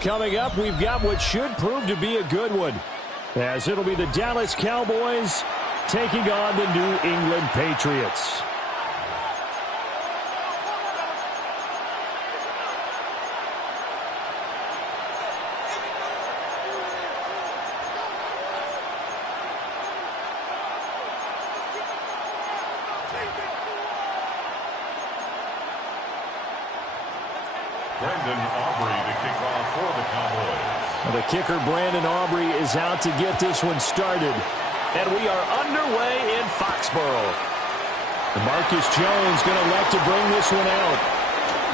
Coming up, we've got what should prove to be a good one, as it'll be the Dallas Cowboys taking on the New England Patriots. The kicker, Brandon Aubrey, is out to get this one started. And we are underway in Foxborough. Marcus Jones going to elect to bring this one out.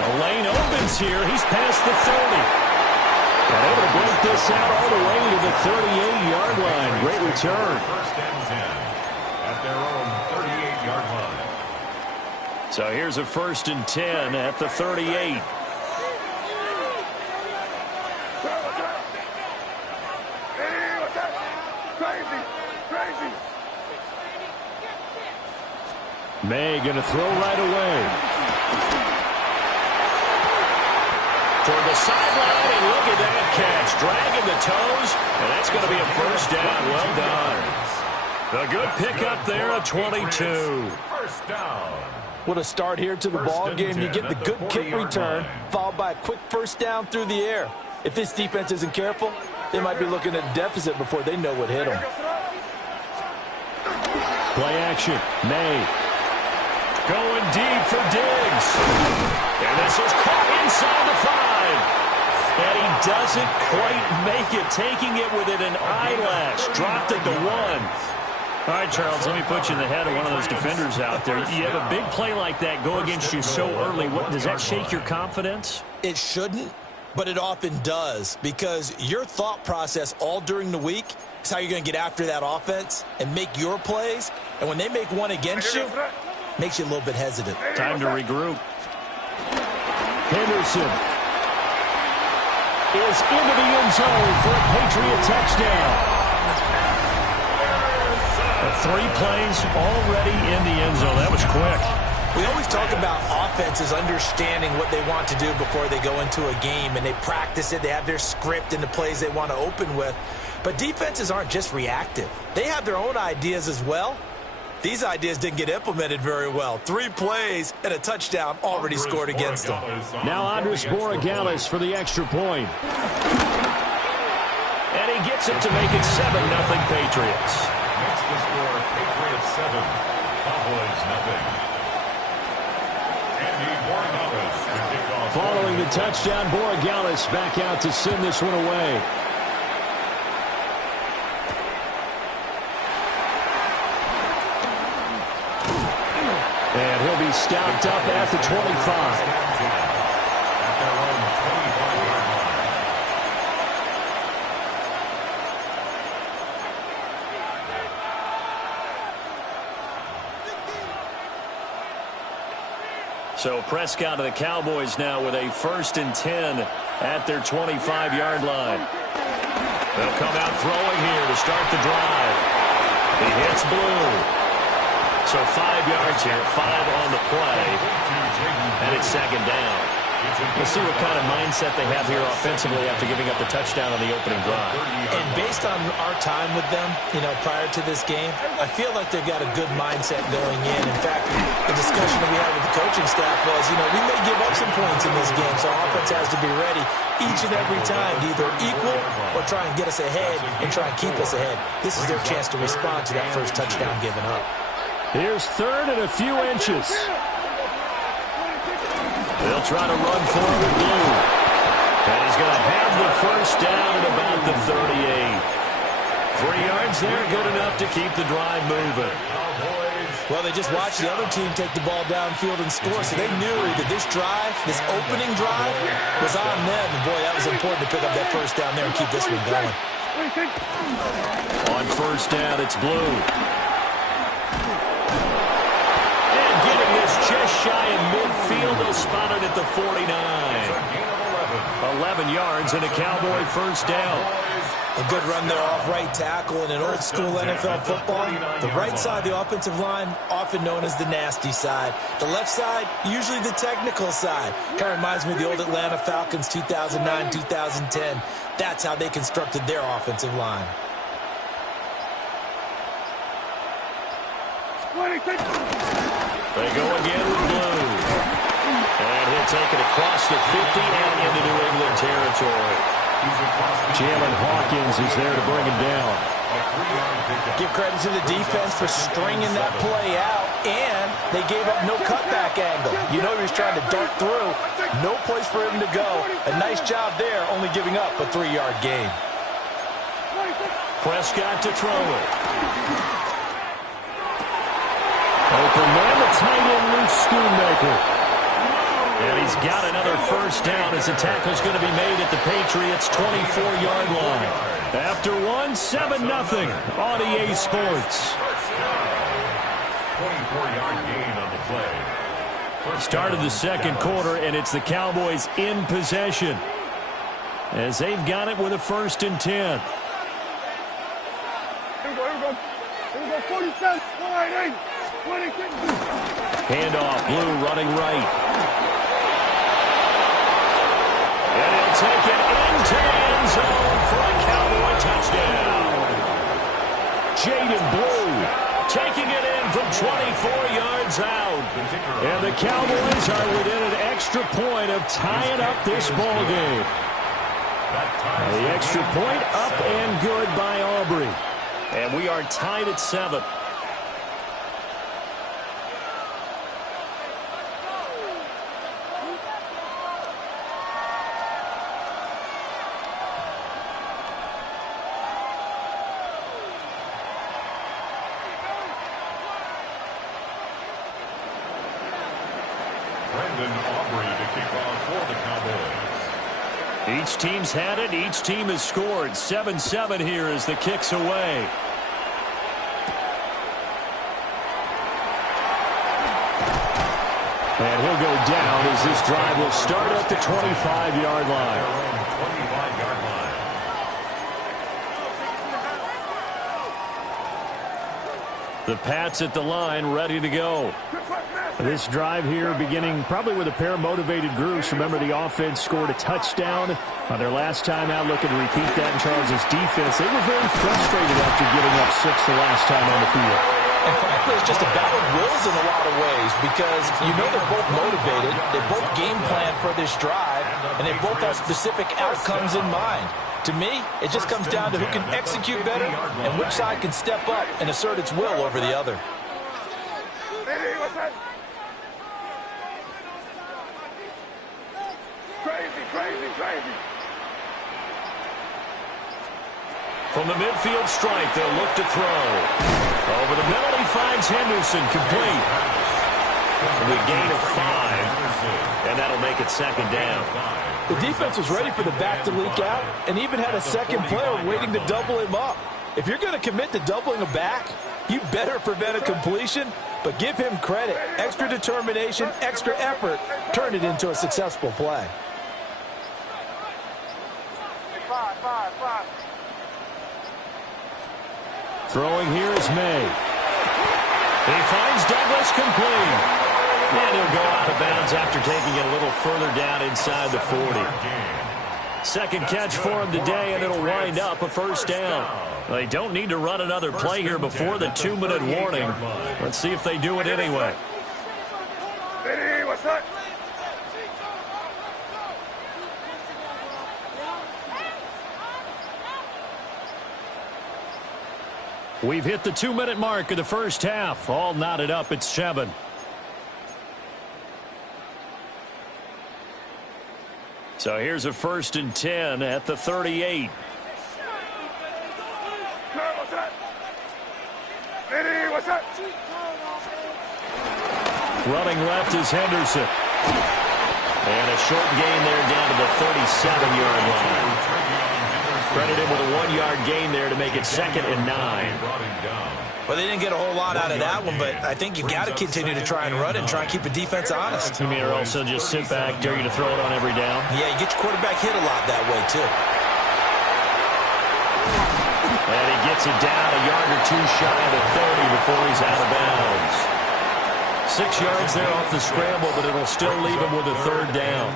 The lane opens here. He's past the 30. And able to break this out all the way to the 38-yard line. Great return. First and 10 at their own 38-yard line. So here's a 1st and 10 at the 38. May going to throw right away. Toward the sideline, and look at that catch. Dragging the toes, and that's going to be a first down. Well done. A good pickup there, a 22. First down. What a start here to the ball game. You get the good kick return, followed by a quick first down through the air. If this defense isn't careful, they might be looking at a deficit before they know what hit them. Play action. May. Going deep for Diggs. And this is caught inside the 5. And he doesn't quite make it, taking it within an eyelash. Dropped at the 1. All right, Charles, let me put you in the head of one of those defenders out there. You have a big play like that go against you so early. Does that shake your confidence? It shouldn't, but it often does, because your thought process all during the week is how you're going to get after that offense and make your plays. And when they make one against you, makes you a little bit hesitant. Time to regroup. Henderson is into the end zone for a Patriot touchdown. 3 plays already in the end zone. That was quick. We always talk about offenses understanding what they want to do before they go into a game, and they practice it. They have their script and the plays they want to open with. But defenses aren't just reactive. They have their own ideas as well. These ideas didn't get implemented very well. 3 plays and a touchdown already scored against them. Now Andres Borregales for the extra point. And he gets it to make it 7-0 Patriots. Makes the score Patriots 7, Cowboys 0. Andy Borregales to kick off. Following the touchdown, Borregales back out to send this one away. And he'll be stopped up at the 25. At their own 25-yard line. So Prescott of the Cowboys now with a 1st and 10 at their 25-yard line. They'll come out throwing here to start the drive. He hits Blue. So 5 yards here, 5 on the play, and it's 2nd down. We'll see what kind of mindset they have here offensively after giving up the touchdown on the opening drive. And based on our time with them, prior to this game, I feel like they've got a good mindset going in. In fact, the discussion that we had with the coaching staff was, we may give up some points in this game, so offense has to be ready each and every time to either equal or try and get us ahead and try and keep us ahead. This is their chance to respond to that first touchdown given up. Here's 3rd and a few inches. They'll try to run for it with Blue. And he's going to have the first down at about the 38. 3 yards there, good enough to keep the drive moving. Well, they just watched the other team take the ball downfield and score, so they knew that this drive, this opening drive, was on them. And, boy, that was important to pick up that first down there and keep this one going. On 1st down, it's Blue. Getting this just shy of midfield, they'll spot it at the 49. 11 yards and a Cowboy first down. A good run there off right tackle in an old-school NFL football. The right side, the offensive line, often known as the nasty side. The left side, usually the technical side. Kind of reminds me of the old Atlanta Falcons 2009-2010. That's how they constructed their offensive line. They go again with Blue. And he'll take it across the 50 and into New England territory. Jalen Hawkins is there to bring him down. Give credit to the defense for stringing that play out, and they gave up no cutback angle. You know he was trying to dart through. No place for him to go. A nice job there, only giving up a 3-yard gain. Prescott to throw it. Open man, the tight end, Luke Schoonmaker. And he's got another first down as the tackle's going to be made at the Patriots' 24-yard line. After one, 7-0 on EA Sports. 24-yard gain on the play. Start of the second quarter, and it's the Cowboys in possession as they've got it with a 1st and 10. Here we go, 47, 188, 26. Handoff, Blue running right. And he'll take it into the end zone for a Cowboy touchdown. Jaden Blue taking it in from 24 yards out. And the Cowboys are within an extra point of tying up this ball game. The extra point up and good by Aubrey. And we are tied at 7. Each team's had it. Each team has scored. 7-7 here as the kick's away. And he'll go down as this drive will start at the 25-yard line. 25-yard line. The Pats at the line, ready to go. This drive here beginning probably with a pair of motivated groups. Remember, the offense scored a touchdown on their last time out. Looking to repeat that in Charles' defense. They were very frustrated after giving up 6 the last time on the field. And frankly, it's just a battle of wills in a lot of ways because you know they're both motivated. They both game plan for this drive, and they both have specific outcomes in mind. To me, it just comes down to who can execute better and which side can step up and assert its will over the other. Crazy. From the midfield stripe, they'll look to throw. Over the middle, he finds Henderson, complete. The gain of 5, and that'll make it 2nd down. The defense was ready for the back to leak out and even had a second player waiting to double him up. If you're going to commit to doubling a back, you better prevent a completion, but give him credit. Extra determination, extra effort, turn it into a successful play. 5. Throwing here is May. He finds Douglas, complete. And he'll go out of bounds after taking it a little further down inside the 40. Second catch for him today, and it'll wind up a 1st down. They don't need to run another play here before the 2-minute warning. Let's see if they do it anyway. Ready, what's up? We've hit the 2-minute mark of the first half. All knotted up at 7. So here's a 1st and 10 at the 38. Ready, what's up? Running left is Henderson. And a short gain there down to the 37-yard line. Credit him with a 1-yard gain there to make it 2nd and 9. Well, they didn't get a whole lot out of that one, but I think you got to continue to try and run it and try and keep the defense honest. You mean, or also just sit back, dare you to throw it on every down? Yeah, you get your quarterback hit a lot that way, too. And he gets it down a yard or two shy of the 30 before he's out of bounds. 6 yards there off the scramble, but it'll still leave him with a third down.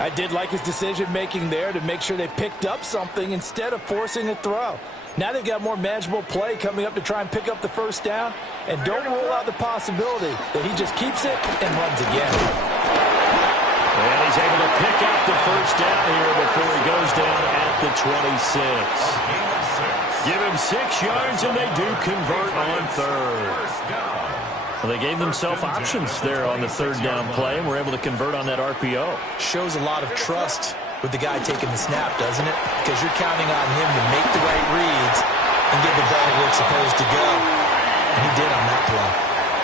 I did like his decision-making there to make sure they picked up something instead of forcing a throw. Now they've got more manageable play coming up to try and pick up the first down, and don't rule out the possibility that he just keeps it and runs again. And he's able to pick up the first down here before he goes down at the 26. Give him 6 yards, and they do convert on third. Well, they gave themselves options there on the third down play, and were able to convert on that RPO. Shows a lot of trust with the guy taking the snap, doesn't it? Because you're counting on him to make the right reads and get the ball where it's supposed to go. And he did on that play.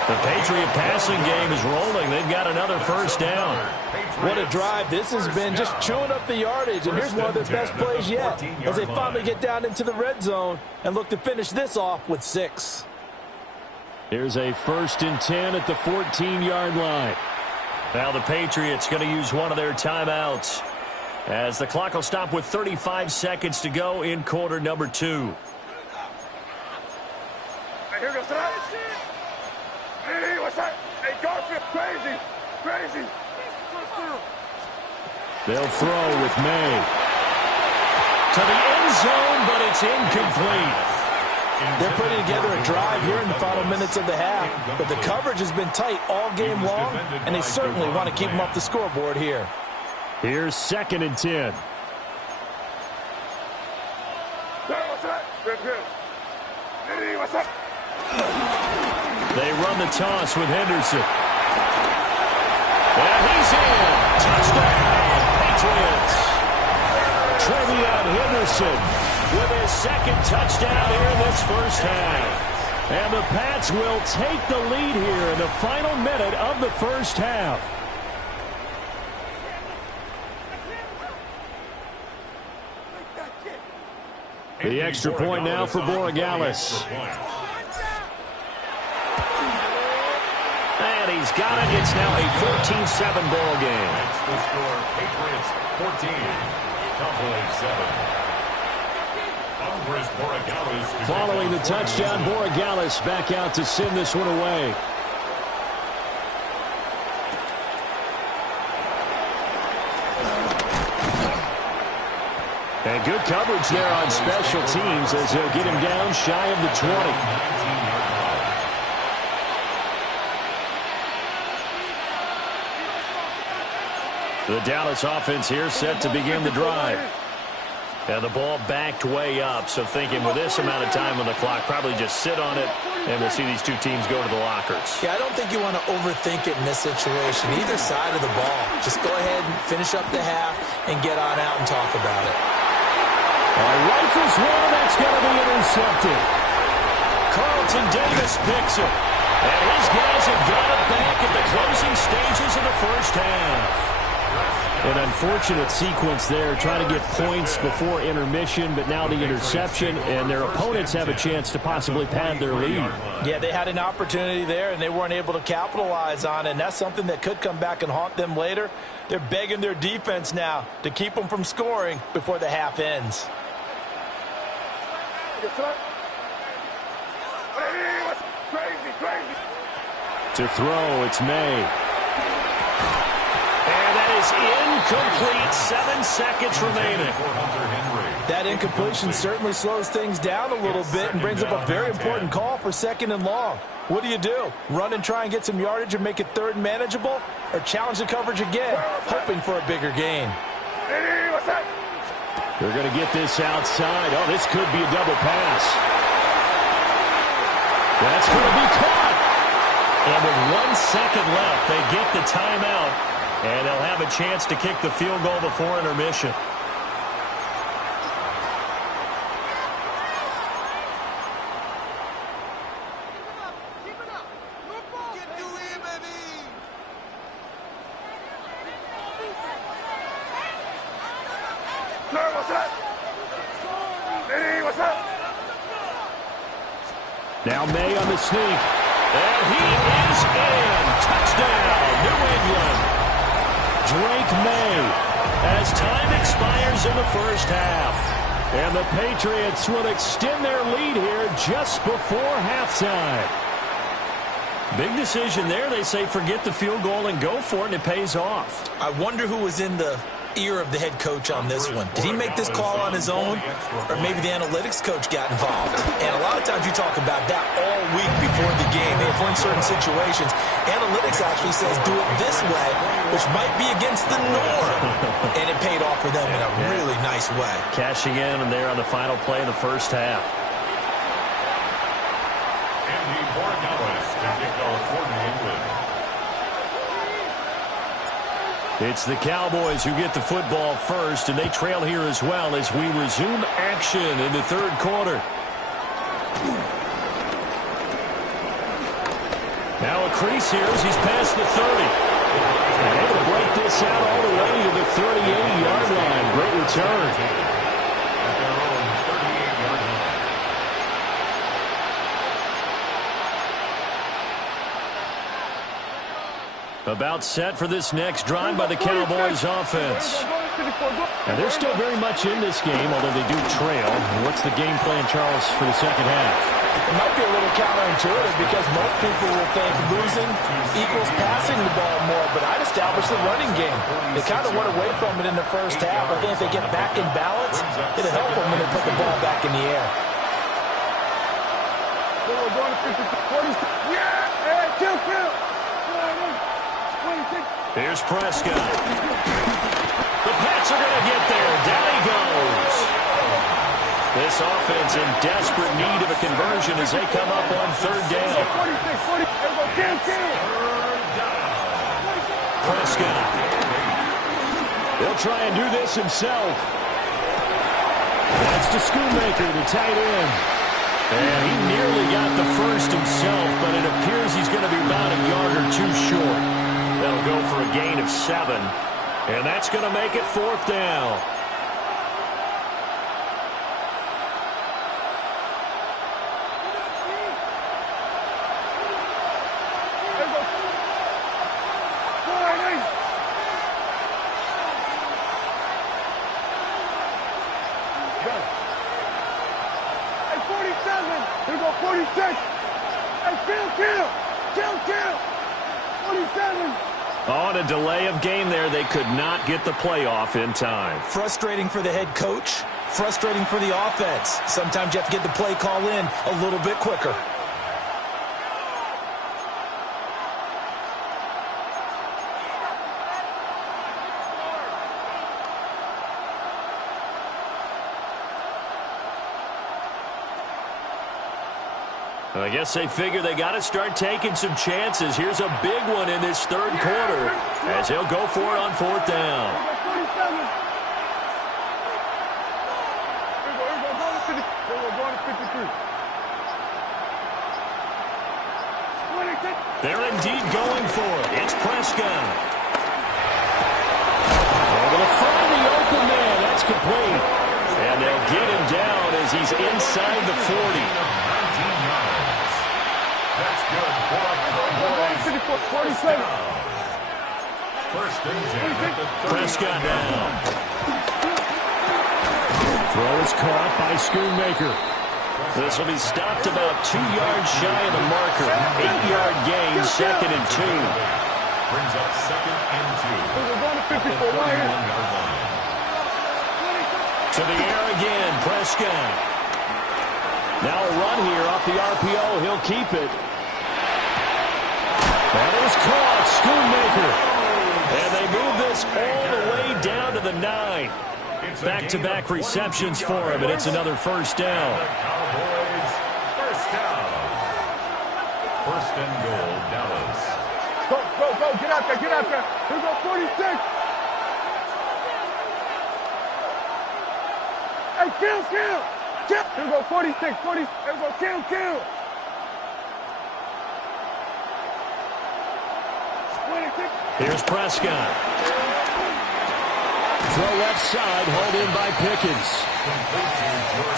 The Patriot passing game is rolling. They've got another first down. What a drive. This has been just chewing up the yardage, and here's one of their best plays yet as they finally get down into the red zone and look to finish this off with 6. Here's a 1st and 10 at the 14-yard line. Now the Patriots going to use one of their timeouts, as the clock will stop with 35 seconds to go in quarter number 2. Hey, here goes that. Hey, what's that? Hey, Garfield, crazy, crazy. They'll throw with May. To the end zone, but it's incomplete. They're putting together a drive here in the final minutes of the half, but the coverage has been tight all game long, and they certainly want to keep them off the scoreboard here. Here's 2nd and 10. What's that? Good. Hey, what's up? They run the toss with Henderson. And he's in. Touchdown, Patriots. Trevion Henderson with his 2nd touchdown here in this first half. And the Pats will take the lead here in the final minute of the first half. The extra point now for Borregales. And he's got it. It's now a 14-7 ball game. That's the score. Patriots 14, Cowboys 7. Following the touchdown, Borregales back out to send this one away. And good coverage there on special teams as they'll get him down shy of the 20. The Dallas offense here set to begin the drive. And the ball backed way up, so thinking with this amount of time on the clock, probably just sit on it, and we'll see these two teams go to the lockers. Yeah, I don't think you want to overthink it in this situation, either side of the ball. Just go ahead and finish up the half and get on out and talk about it. Rifles one, that's going to be intercepted. Carlton Davis picks it. And his guys have got it back at the closing stages of the first half. An unfortunate sequence there, trying to get points before intermission, but now the interception, and their opponents have a chance to possibly pad their lead. Yeah, they had an opportunity there, and they weren't able to capitalize on it, and that's something that could come back and haunt them later. They're begging their defense now to keep them from scoring before the half ends. To throw, it's May. Is incomplete. 7 seconds remaining. That incompletion certainly slows things down a little bit and brings up a very important call for 2nd and long. What do? Run and try and get some yardage and make it 3rd and manageable, or challenge the coverage again, hoping for a bigger gain? They're going to get this outside. Oh, this could be a double pass. That's going to be caught. And with 1 second left, they get the timeout. And they'll have a chance to kick the field goal before intermission. Now May on the sneak. And he is in. Touchdown, New England. Drake May as time expires in the first half. And the Patriots will extend their lead here just before halftime. Big decision there. They say forget the field goal and go for it, and it pays off. I wonder who was in the ear of the head coach on this one. Did he make this call on his own, or maybe the analytics coach got involved? And a lot of times you talk about that all week before the game. If we're in certain situations, analytics actually says do it this way, which might be against the norm. And it paid off for them in a really nice way. Cashing in and there on the final play of the first half. Andy Borregales to kick off for New England. It's the Cowboys who get the football first, and they trail here as well as we resume action in the third quarter. Now a crease here as he's past the 30. And able to break this out all the way to the 38-yard line. Great return. At their own 38-yard line. About set for this next drive by the Cowboys offense. Now they're still very much in this game, although they do trail. What's the game plan, Charles, for the second half? It might be a little counterintuitive because most people will think losing equals passing the ball more, but I'd establish the running game. They kind of went away from it in the first half. I think if they get back in balance, it'll help them when they put the ball back in the air. Here's Prescott. The Pats are going to get there. Down he goes. This offense in desperate need of a conversion as they come up on third down. Prescott. He'll try and do this himself. That's to Schoonmaker, the tight end. And he nearly got the first himself, but it appears he's going to be about a yard or two short. That'll go for a gain of 7, and that's going to make it fourth down. On a delay of game there, they could not get the playoff in time. Frustrating for the head coach, frustrating for the offense. Sometimes you have to get the play call in a little bit quicker. I guess they figure they got to start taking some chances. Here's a big one in this third quarter as he'll go for it on fourth down. They're indeed going for it. It's Prescott. Able to find the open man. That's complete. And they'll get him down as he's inside the 40. That's good for a Cowboys. First and 10 at the 30. Prescott down. Throw is caught by Schoonmaker. This will be stopped about 2 yards shy of the marker. 8-yard gain, second and 2. Brings up second and 2. At the 41-yard line. To the air again, Prescott. Now a run here off the RPO. He'll keep it. That is caught. Schoonmaker. And they move this all the way down to the 9. Back-to-back receptions for him, and it's another first down. Cowboys first down. First and goal, Dallas. Go, get out there. Here go 46. Hey, kill. Here go 46, 40. Here go kill. 26. Here's Prescott. throw left side, hauled in by Pickens.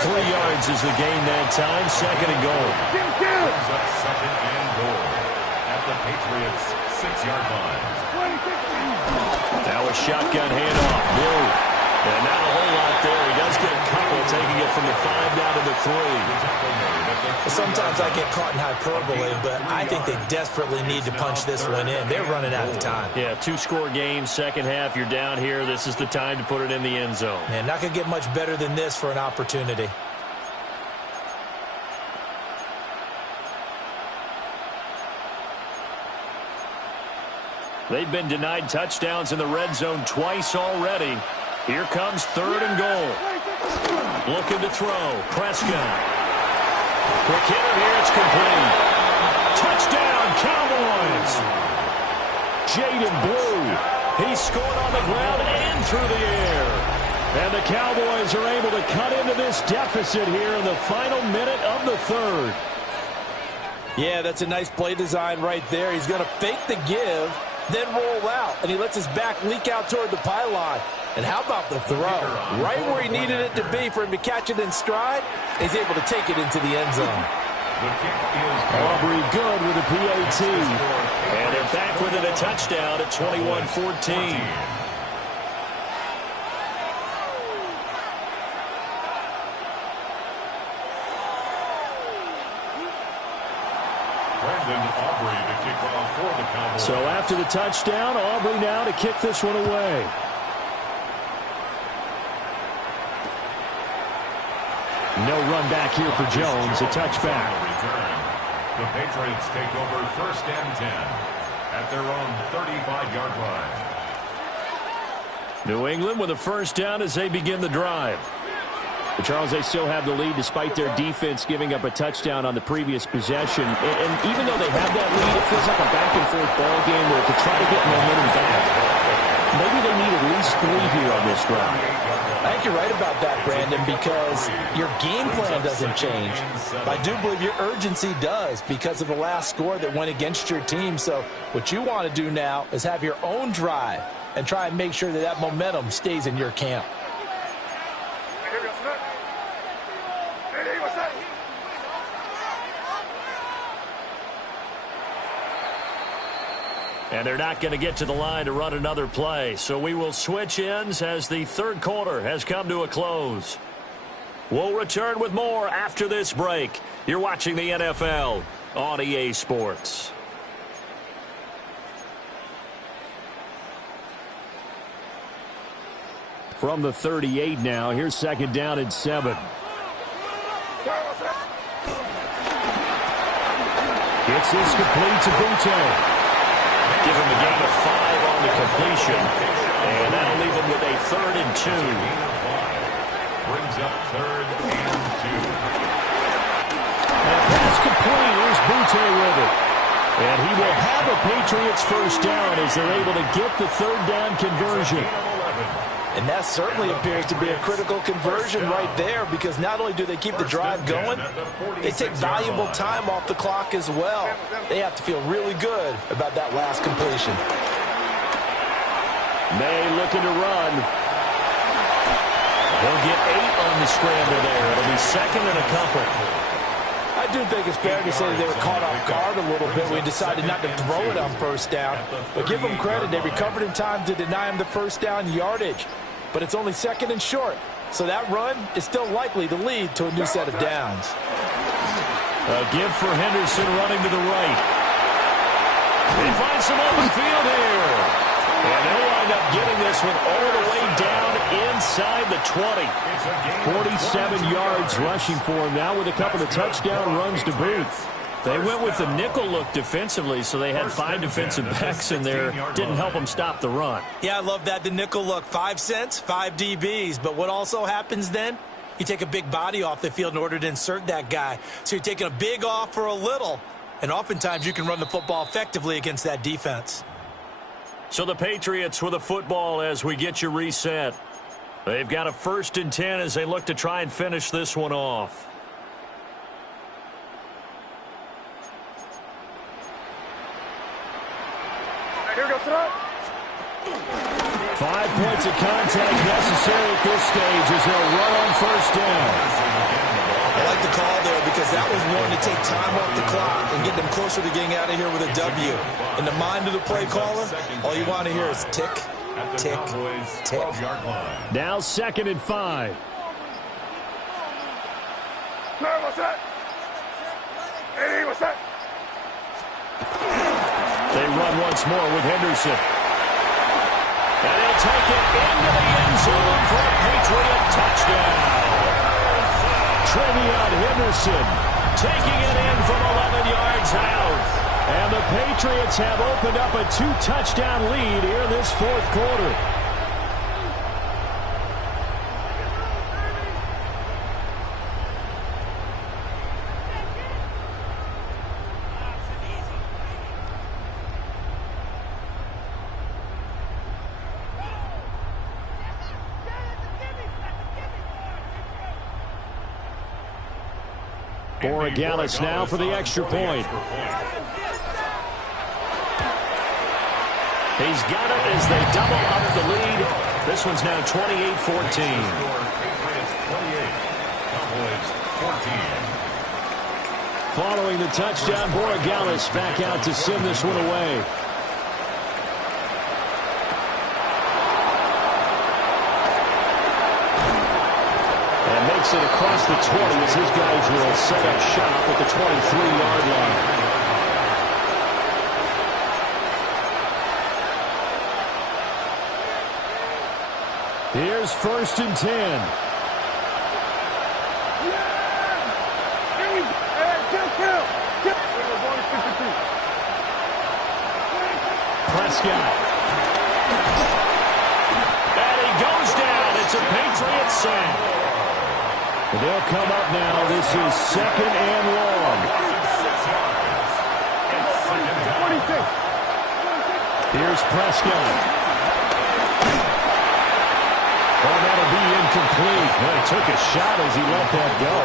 3 yards is the gain that time. Second and goal. Brings up second and goal at the Patriots' 6-yard line. That was shotgun handoff. Blue. And not a whole lot there. He does get a couple, taking it from the 5 down to the 3. Sometimes I get caught in hyperbole, but I think they desperately need to punch this one in. They're running out of time. Yeah, 2-score game, second half. You're down here. This is the time to put it in the end zone. Man, not going to get much better than this for an opportunity. They've been denied touchdowns in the red zone twice already. Here comes third and goal. Looking to throw. Prescott. Quick hitter here. It's complete. Touchdown, Cowboys. Jaden Blue. He scored on the ground and through the air. And the Cowboys are able to cut into this deficit here in the final minute of the third. Yeah, that's a nice play design right there. He's going to fake the give, then roll out, and he lets his back leak out toward the pylon. And how about the throw? Right where he needed it to be for him to catch it in stride, he's able to take it into the end zone. Aubrey good with a PAT. And they're back within a touchdown at 21-14. So after the touchdown, Aubrey now to kick this one away. No run back here for Jones, a touchback. The Patriots take over first and 10 at their own 35-yard line. New England with a first down as they begin the drive. But Charles, they still have the lead despite their defense giving up a touchdown on the previous possession. And even though they have that lead, it feels like a back-and-forth ball game where to try to get momentum back, maybe they need at least 3 here on this drive. I think you're right about that, Brandon, because your game plan doesn't change. I do believe your urgency does because of the last score that went against your team. So what you want to do now is have your own drive and try and make sure that that momentum stays in your camp. And they're not going to get to the line to run another play. So we will switch ends as the third quarter has come to a close. We'll return with more after this break. You're watching the NFL on EA Sports. From the 38 now, here's second down and 7. Gets this complete to Butte. Give him a gain of 5 on the completion. And that'll leave him with a 3rd and 2. Brings up 3rd and 2. And pass complete. Here's Butte with it. And he will have a Patriots first down as they're able to get the 3rd down conversion. And that certainly appears to be a critical conversion right there because not only do they keep the drive going, they take valuable time off the clock as well. They have to feel really good about that last completion. May looking to run. He'll get 8 on the scramble there. It'll be second and a couple. I do think it's fair to say they were caught off guard a little bit when we decided not to throw it on first down. But give them credit. They recovered in time to deny him the first down yardage. But it's only second and short. So that run is still likely to lead to a new set of downs. A give for Henderson running to the right. They find some open field here. And they'll wind up getting this one all the way down inside the 20. 47 yards rushing for him now with a couple of touchdown runs to boot. They went with the nickel look defensively, so they had 5 defensive backs in there. Didn't help them stop the run. Yeah, I love that, the nickel look. 5 cents, 5 DBs. But what also happens then? You take a big body off the field in order to insert that guy. So you're taking a big off for a little. And oftentimes you can run the football effectively against that defense. So the Patriots with a football as we get you reset. They've got a 1st and 10 as they look to try and finish this one off. Here goes it. 5 points of contact necessary at this stage as they'll run on first down. I like the call there because that was one to take time off the clock and get them closer to getting out of here with a W. In the mind of the play caller, all you want to hear is tick, tick, tick. Now 2nd and 5. What's that? Hey, what's that? They run once more with Henderson. And he'll take it into the end zone for a Patriot touchdown. Trevion Henderson Taking it in from 11 yards out. And the Patriots have opened up a 2-touchdown lead here this 4th quarter. Borregales now for the extra point. He's got it as they double up the lead. This one's now 28-14. Following the touchdown, Borregales back out to send this one away. And makes it across the 20 as his guys will set up shop at the 23-yard line. Here's 1st and 10. Prescott. And he goes down. It's a Patriot sack. They'll come up now. This is 2nd and long. Here's Prescott. Oh, that'll be incomplete. Well, he took a shot as he let that go.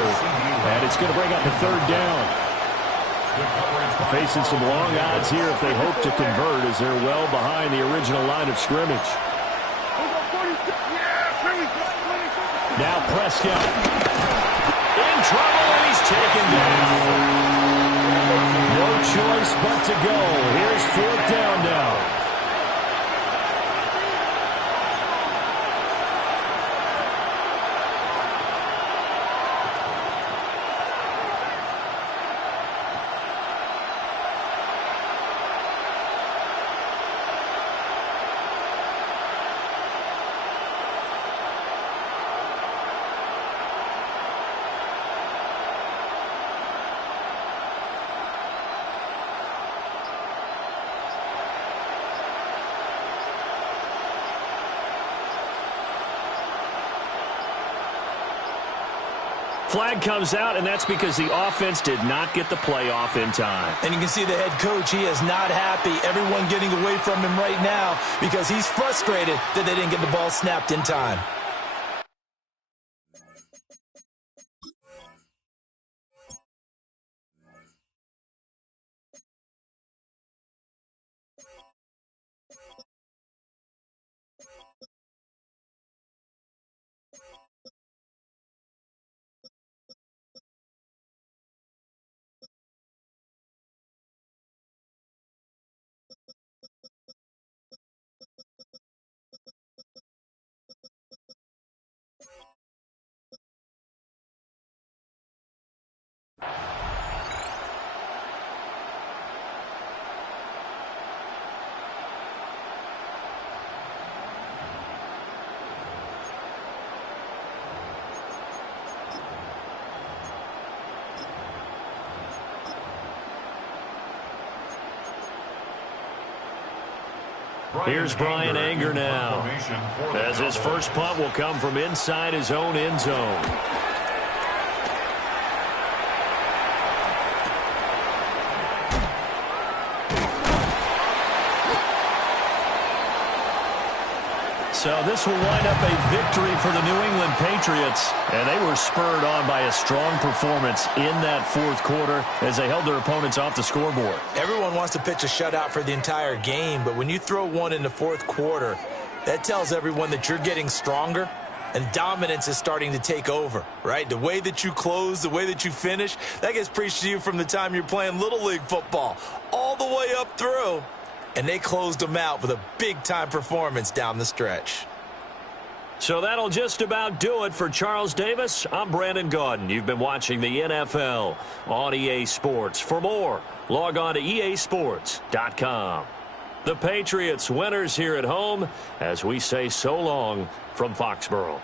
And it's going to bring up a 3rd down. Facing some long odds here if they hope to convert as they're well behind the original line of scrimmage. Now Prescott. In trouble, and he's taken down. No choice but to go. Here's 4th down now. Flag comes out, and that's because the offense did not get the play off in time. And you can see the head coach, he is not happy. Everyone getting away from him right now because he's frustrated that they didn't get the ball snapped in time. Here's Brian Anger now, as his first punt will come from inside his own end zone. So this will wind up a victory for the New England Patriots, and they were spurred on by a strong performance in that 4th quarter as they held their opponents off the scoreboard. Everyone wants to pitch a shutout for the entire game, but when you throw one in the 4th quarter, That tells everyone that you're getting stronger and dominance is starting to take over, right? The way that you close, the way that you finish, that gets preached to you from the time you're playing Little League football all the way up through. And they closed them out with a big-time performance down the stretch. So that'll just about do it for Charles Davis. I'm Brandon Gaudin. You've been watching the NFL on EA Sports. For more, log on to easports.com. The Patriots winners here at home as we say so long from Foxborough.